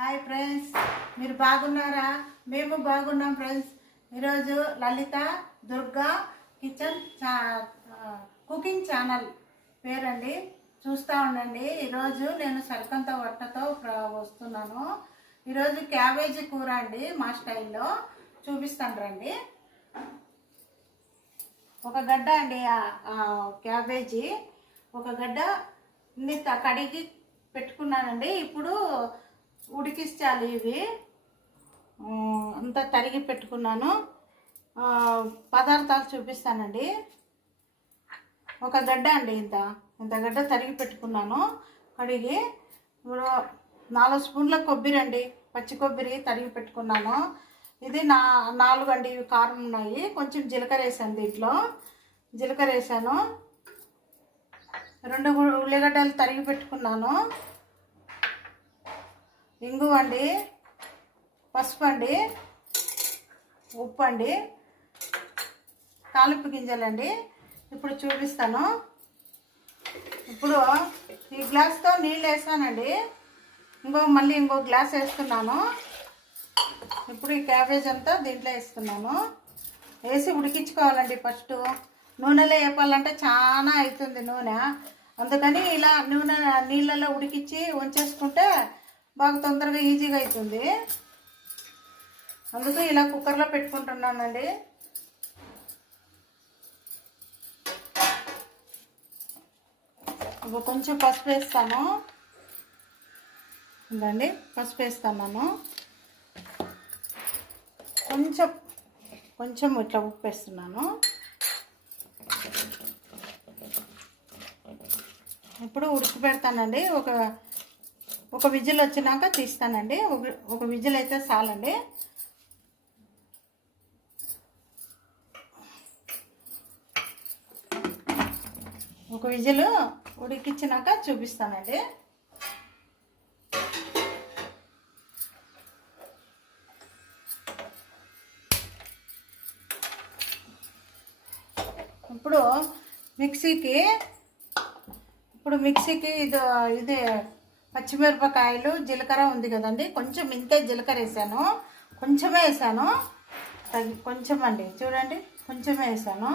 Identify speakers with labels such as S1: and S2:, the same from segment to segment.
S1: Hi friends. మీరు బాగున్నారా? మేము బాగున్నాం ఫ్రెండ్స్. ఈరోజు లలిత దుర్గా కిచెన్ చా కుకింగ్ ఛానల్ పేరండి. చూస్తూ ఉండండి. ఈరోజు నేను సరికంత వట్టతో వస్తున్నాను. ఈరోజు క్యాబేజీ కూర అండి మా స్టైల్లో. చూపిస్తాను రండి. ఒక గడ్డ అండి క్యాబేజీ. ఒక గడ్డ త- కడిగి పెట్టుకున్నానండి. ఇప్పుడు ఉడికించాలి ఇవి. అంతా తరిగి పెట్టుకున్నాను. పదార్థాలు చూపిస్తానండి. ఒక గడ్డ అండి ఇంత. ఇంత గడ్డ తరిగి పెట్టుకున్నాను. కడిగి ఇప్పుడు నాలుగు స్పూన్ల కొబ్బరి అండి. పచ్చి కొబ్బరి తరిగి పెట్టుకున్నాను. ఇది నా నాలుగు అండి. ఇవి కారం ఉన్నాయి. కొంచెం జీలకర్ర వేసాను దీంట్లో. జీలకర్ర వేసాను. రెండు ఉల్లిగడ్డలు తరిగి పెట్టుకున్నాను. ఇంగు అండి పసుపు అండి ఉప్పు అండి తాలింపు గింజలండి. ఇప్పుడు చూపిస్తాను. ఇప్పుడు ఈ గ్లాస్తో నీళ్ళు వేసానండి. ఇంకో మళ్ళీ ఇంకో గ్లాస్ వేస్తున్నాను. ఇప్పుడు ఈ క్యాబేజ్ అంతా దీంట్లో వేస్తున్నాను. వేసి ఉడికించుకోవాలండి ఫస్ట్. నూనెలో వేపాలంటే చాలా అవుతుంది నూనె. అందుకని ఇలా నూనె నీళ్ళలో ఉడికించి ఉంచేసుకుంటే బాగా తొందరగా ఈజీగా అవుతుంది అందుకు ఇలా కుక్కర్లో పెట్టుకుంటున్నానండి. ఇప్పుడు కొంచెం పసుపు వేస్తాను. ఉందండి పసుపు వేస్తున్నాను. కొంచెం కొంచెం ఇట్లా ఉప్పు వేస్తున్నాను. ఇప్పుడు ఉడికి పెడతానండి ఒక ఒక విజిల్ వచ్చినాక తీస్తానండి. ఒక విజిల్ అయితే చాలండి. ఒక విజిల్ ఉడికిచ్చినాక చూపిస్తానండి. ఇప్పుడు మిక్సీకి ఇప్పుడు మిక్సీకి ఇది ఇది పచ్చిమిరపకాయలు జీలకర్ర ఉంది కదండి. కొంచెం ఇంతే జీలకర్ర వేసాను. కొంచెమే వేసాను. తగి కొంచెం అండి చూడండి కొంచెమే వేసాను.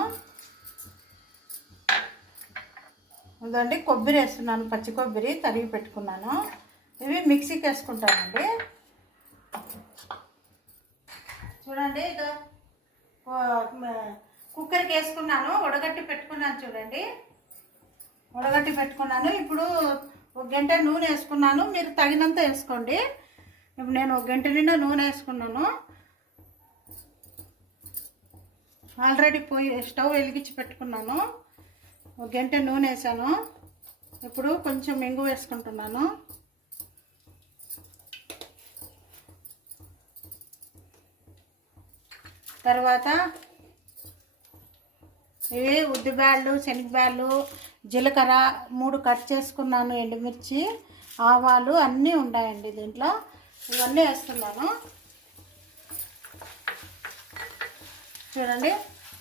S1: ఇదండి కొబ్బరి వేస్తున్నాను పచ్చి కొబ్బరి తరిగి పెట్టుకున్నాను. ఇవి మిక్సీకి వేసుకుంటానండి. చూడండి ఇక కుక్కర్కి వేసుకున్నాను. వడగట్టి పెట్టుకున్నాను చూడండి. వడగట్టి పెట్టుకున్నాను. ఇప్పుడు ఒక గంట నూనె వేసుకున్నాను. మీరు తగినంత వేసుకోండి. ఇప్పుడు నేను ఒక గంట నిండా నూనె వేసుకున్నాను. ఆల్రెడీ పోయి స్టవ్ వెలిగించి పెట్టుకున్నాను. ఒక గంట నూనె వేసాను. ఇప్పుడు కొంచెం మెంగు వేసుకుంటున్నాను. తర్వాత ఇవి ఉద్దిబ్యాళ్ళు శనగబ్యాళ్ళు జీలకర్ర మూడు కట్ చేసుకున్నాను ఎండుమిర్చి ఆవాలు అన్నీ ఉన్నాయండి దీంట్లో. ఇవన్నీ వేస్తున్నాను. చూడండి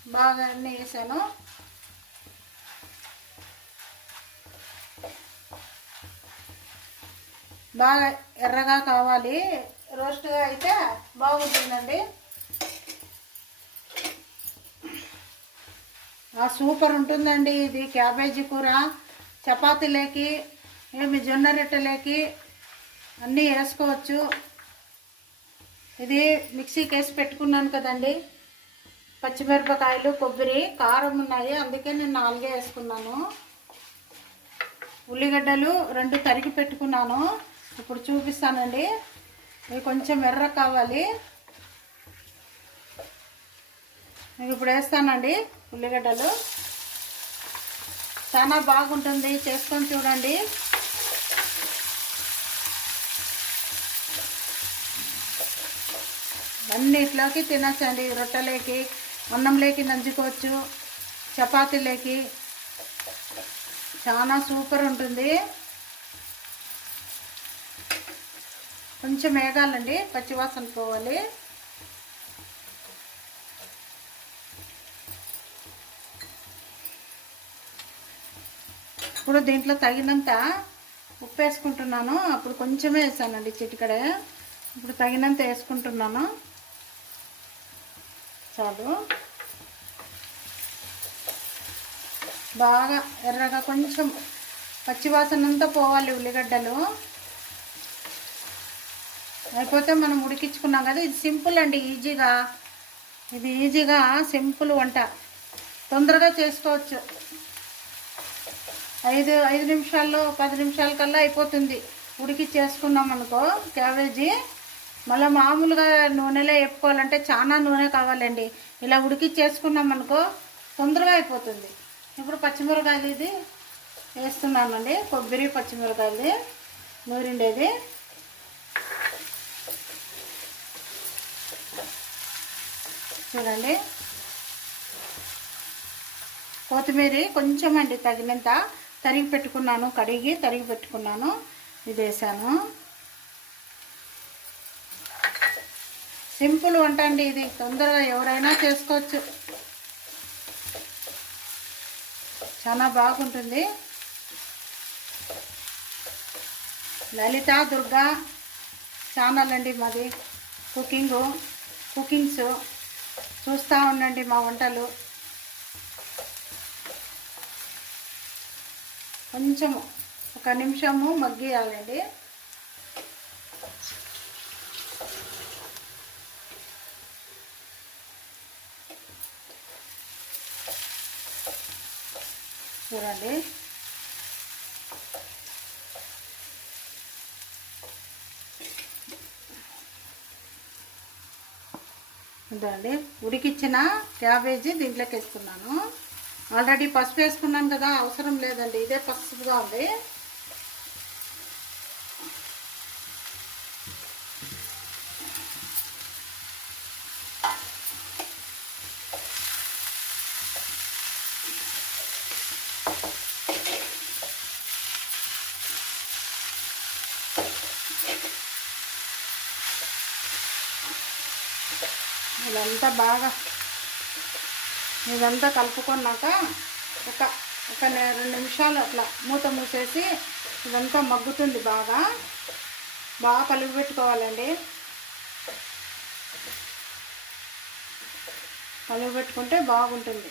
S1: బాగా అన్నీ వేసాను. బాగా ఎర్రగా కావాలి. రోస్ట్గా అయితే బాగుంటుందండి. సూపర్ ఉంటుందండి ఇది క్యాబేజీ కూర. చపాతీలేకి ఏమి జొన్న రొట్టెలేకి అన్నీ వేసుకోవచ్చు. ఇది మిక్సీకి వేసి పెట్టుకున్నాను కదండి. పచ్చిమిరపకాయలు కొబ్బరి కారం ఉన్నాయి. అందుకే నేను నాలుగే వేసుకున్నాను. ఉల్లిగడ్డలు రెండు తరిగి పెట్టుకున్నాను. ఇప్పుడు చూపిస్తానండి. ఇవి కొంచెం ఎర్ర కావాలి. నేను ఇప్పుడు వేస్తానండి ఉల్లిగడ్డలు. చాలా బాగుంటుంది. చేసుకొని చూడండి. అన్నిట్లోకి తినచ్చండి. రొట్టెలేకి అన్నంలోకి నంచుకోవచ్చు. చపాతీలేకి. చాలా సూపర్ ఉంటుంది. కొంచెం వేగాలండి. పచ్చివాసన పోవాలి. ఇప్పుడు దీంట్లో తగినంత ఉప్పు వేసుకుంటున్నాను. అప్పుడు కొంచెమే వేసానండి చిటికడే. ఇప్పుడు తగినంత వేసుకుంటున్నాను. చాలు. బాగా ఎర్రగా కొంచెం పచ్చివాసనంతా పోవాలి ఉల్లిగడ్డలు. అయిపోతే మనం ఉడికించుకున్నాం కదా ఇది సింపుల్ అండి ఈజీగా. ఇది ఈజీగా సింపుల్ వంట. తొందరగా చేసుకోవచ్చు. ఐదు ఐదు నిమిషాల్లో పది నిమిషాల కల్లా అయిపోతుంది. ఉడికి చేసుకున్నాం అనుకో క్యాబేజీ. మళ్ళీ మామూలుగా నూనెలో వేపుకోవాలంటే చాలా నూనె కావాలండి. ఇలా ఉడికి చేసుకున్నాం అనుకో తొందరగా అయిపోతుంది. ఇప్పుడు పచ్చిమిరకాయలు ఇది వేస్తున్నానండి. కొబ్బరి పచ్చిమిరకాయలు నూరిండేది. చూడండి. కొత్తిమీర కొంచెం అండి తగినంత. తరిగి పెట్టుకున్నాను కడిగి తరిగి పెట్టుకున్నాను ఇది వేసాను సింపుల్ వంట అండి ఇది తొందరగా ఎవరైనా చేసుకోవచ్చు. చాలా బాగుంటుంది. లలిత దుర్గా ఛానల్ అండి మాది. కుకింగు కుకింగ్స్ చూస్తూ ఉండండి మా వంటలు. కొంచెము ఒక నిమిషము మగ్గియాలండి. చూడండి. ఇదండి ఉడికిచ్చిన క్యాబేజీ దీంట్లోకి వేసుకున్నాను. ఆల్రెడీ పసుపు వేసుకున్నాను కదా అవసరం లేదండి. ఇదే పసుపుగా ఉంది. ఇదంతా బాగా ఇదంతా కలుపుకున్నాక ఒక ఒక రెండు నిమిషాలు అట్లా మూత మూసేసి ఇదంతా మగ్గుతుంది బాగా. బాగా కలిపి పెట్టుకోవాలండి. కలిపి పెట్టుకుంటే బాగుంటుంది.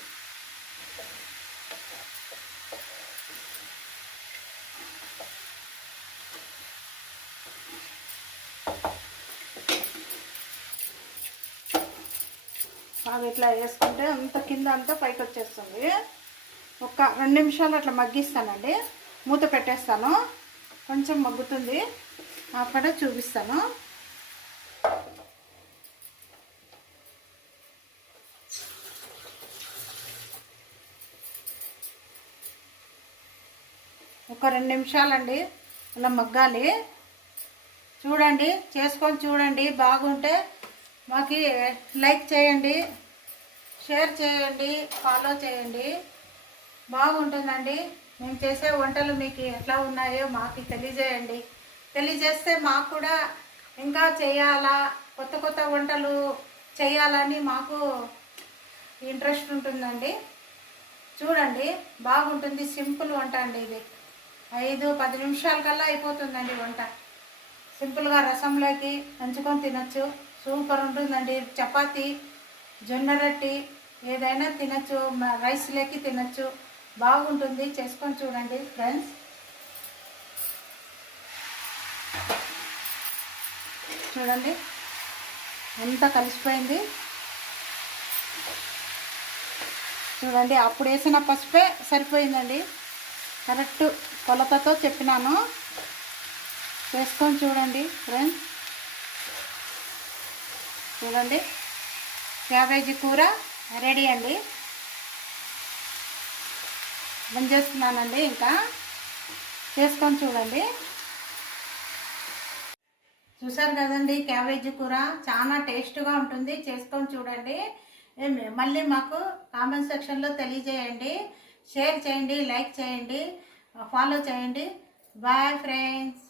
S1: బాగా ఇట్లా వేసుకుంటే అంత కింద అంతా పైకి వచ్చేస్తుంది. ఒక రెండు నిమిషాలు అట్లా మగ్గిస్తానండి. మూత పెట్టేస్తాను. కొంచెం మగ్గుతుంది. అక్కడ చూపిస్తాను. ఒక రెండు నిమిషాలండి. అలా మగ్గాలి. చూడండి చేసుకొని చూడండి. బాగుంటే మాకి లైక్ చేయండి షేర్ చేయండి ఫాలో చేయండి. బాగుంటుందండి. మేము చేసే వంటలు మీకు ఎట్లా ఉన్నాయో మాకు తెలియజేయండి. తెలియజేస్తే మాకు కూడా ఇంకా చేయాలా కొత్త కొత్త వంటలు చేయాలని మాకు ఇంట్రెస్ట్ ఉంటుందండి. చూడండి బాగుంటుంది. సింపుల్ వంట అండి ఇది. ఐదు పది నిమిషాల కల్లా అయిపోతుందండి వంట. సింపుల్గా రసంలోకి నంచుకొని తినచ్చు. సూపర్ ఉంటుందండి. చపాతి జొన్న రొట్టి ఏదైనా తినచ్చు రైస్ లెక్కి తినచ్చు. బాగుంటుంది. చేసుకొని చూడండి ఫ్రెండ్స్. చూడండి ఎంత కలిసిపోయింది. చూడండి అప్పుడు వేసిన పసుపే సరిపోయిందండి. కరెక్ట్ కొలతతో చెప్పినాను. చేసుకొని చూడండి ఫ్రెండ్స్. చూడండి క్యాబేజీ కూర రెడీ అండి. బంద్ చేస్తున్నానండి ఇంకా? చేసుకొని చూడండి. చూసారు కదండి క్యాబేజీ కూర చాలా టేస్ట్గా ఉంటుంది. చేసుకొని చూడండి. మళ్ళీ మాకు కామెంట్ సెక్షన్లో తెలియజేయండి. షేర్ చేయండి లైక్ చేయండి ఫాలో చేయండి. Bye friends